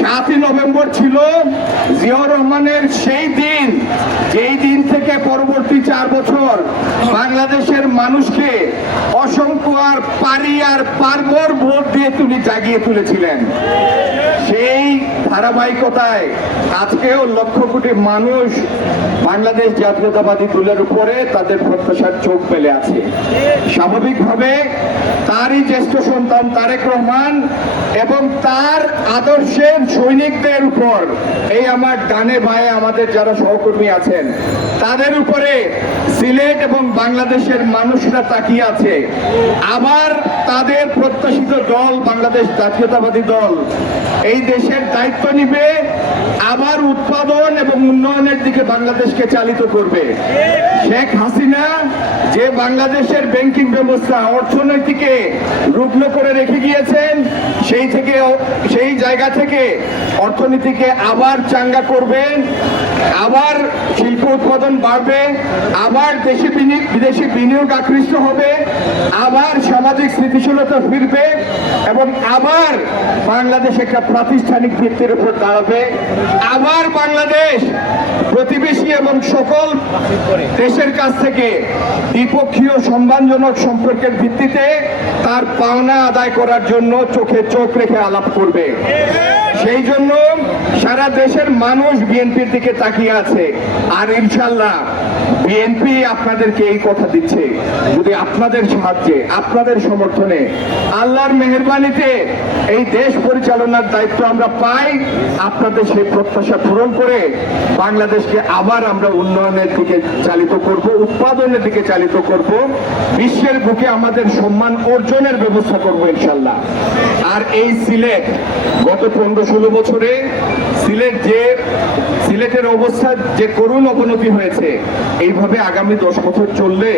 সাতই নভেম্বর ছিল জিয়াউর রহমানের সেই দিন, যেই দিন থেকে পরবর্তী চার বছর বাংলাদেশের মানুষকে অসংখ্য আর পারি আর পারবর ভোট দিয়ে তিনি জাগিয়ে তুলেছিলেন। সেই ধারাবাহিকতায় আজকেও লক্ষ কোটি মানুষ বাংলাদেশ জাতীয়তাবাদী দলের উপরে তাদের প্রত্যাশার চোখ পেলে আছে। স্বাভাবিকভাবে তারই জ্যেষ্ঠ সন্তান তারেক রহমান এবং তার আদর্শের সৈনিকদের উপর এই আমার ডানে বায়ে আমাদের যারা সহকর্মী আছেন তাদের উপরে সিলেট এবং বাংলাদেশের মানুষরা তাকিয়ে আছে। আবার তাদের প্রত্যাশিত দল বাংলাদেশ জাতীয়তাবাদী দল। এই দেশের দায়িত্ব নিবে, আবার উৎপাদন এবং উন্নয়নের দিকে বাংলাদেশকে চালিত করবে। শেখ হাসিনা যে বাংলাদেশের ব্যাংকিং ব্যবস্থা অর্থনীতিকে রুগ্ন করে রেখে গিয়েছেন সেই থেকে সেই জায়গা থেকে অর্থনীতিকে আবার চাঙ্গা করবেন, আবার শিল্প উৎপাদন বাড়বে, আবার দেশি বিদেশি বিনিয়োগ আকৃষ্ট হবে, আবার সামাজিক স্থিতিশীলতা ফিরবে এবং আবার বাংলাদেশ একটা প্রাতিষ্ঠানিক ভিত্তির উপর দাঁড়াবে। আবার বাংলাদেশ প্রতিবেশী এবং সকল দেশের কাছ থেকে দ্বিপক্ষীয় সম্মানজনক সম্পর্কের ভিত্তিতে তার পাওনা আদায় করার জন্য চোখে চোখ রেখে আলাপ করবে। সেই জন্য সারা দেশের মানুষ বিএনপির দিকে তাকিয়ে আছে। আর ইনশাল্লাহ বিএনপি আপনাদেরকে এই কথা দিচ্ছে, যদি আপনাদের সাহায্যে, আপনাদের সমর্থনে, আল্লাহর মেহরবানিতে এই দেশ পরিচালনার দায়িত্ব আমরা পাই, আপনাদের সেই প্রত্যাশা পূরণ করে বাংলাদেশকে আবার আমরা উন্নয়নের দিকে চালিত করব, উৎপাদনের দিকে চালিত করব, বিশ্বের বুকে আমাদের সম্মান অর্জনের ব্যবস্থা করব ইনশাল্লাহ। আর এই সিলেট গত পনেরো ষোলো বছরে সিলেট যে সিলেটের অবস্থা যে করুণ অবনতি হয়েছে এইভাবে আগামী দশ বছর চললে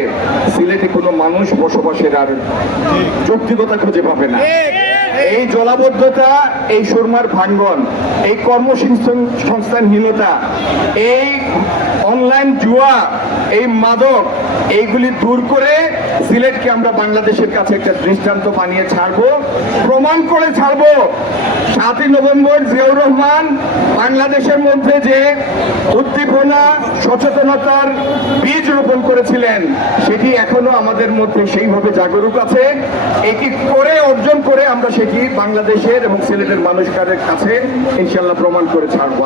সিলেটে কোনো মানুষ বসবাসের আর যৌক্তিকতা খুঁজে পাবে না। এই জলাবদ্ধতা, এই সুরমার ভাঙ্গন, এই কর্মসংস্থান সংস্থানহীনতা, এই অনলাইন জুয়া, এই মাদক, এইগুলি দূর করে সিলেটকে আমরা বাংলাদেশের কাছে একটা দৃষ্টান্ত বানিয়ে ছাড়বো, প্রমাণ করে ছাড়বো। সাতই নভেম্বর জিয়াউর রহমান, বাংলাদেশের মধ্যে যে উদ্দীপনা, সচেতনতার বীজ রোপণ করেছিলেন, সেটি এখনও আমাদের মধ্যে সেইভাবে জাগরুক আছে। এটি করে অর্জন করে আমরা সেটি বাংলাদেশের এবং সিলেটের মানুষকারের কাছে? ইনশাল্লাহ প্রমাণ করে ছাড়বো।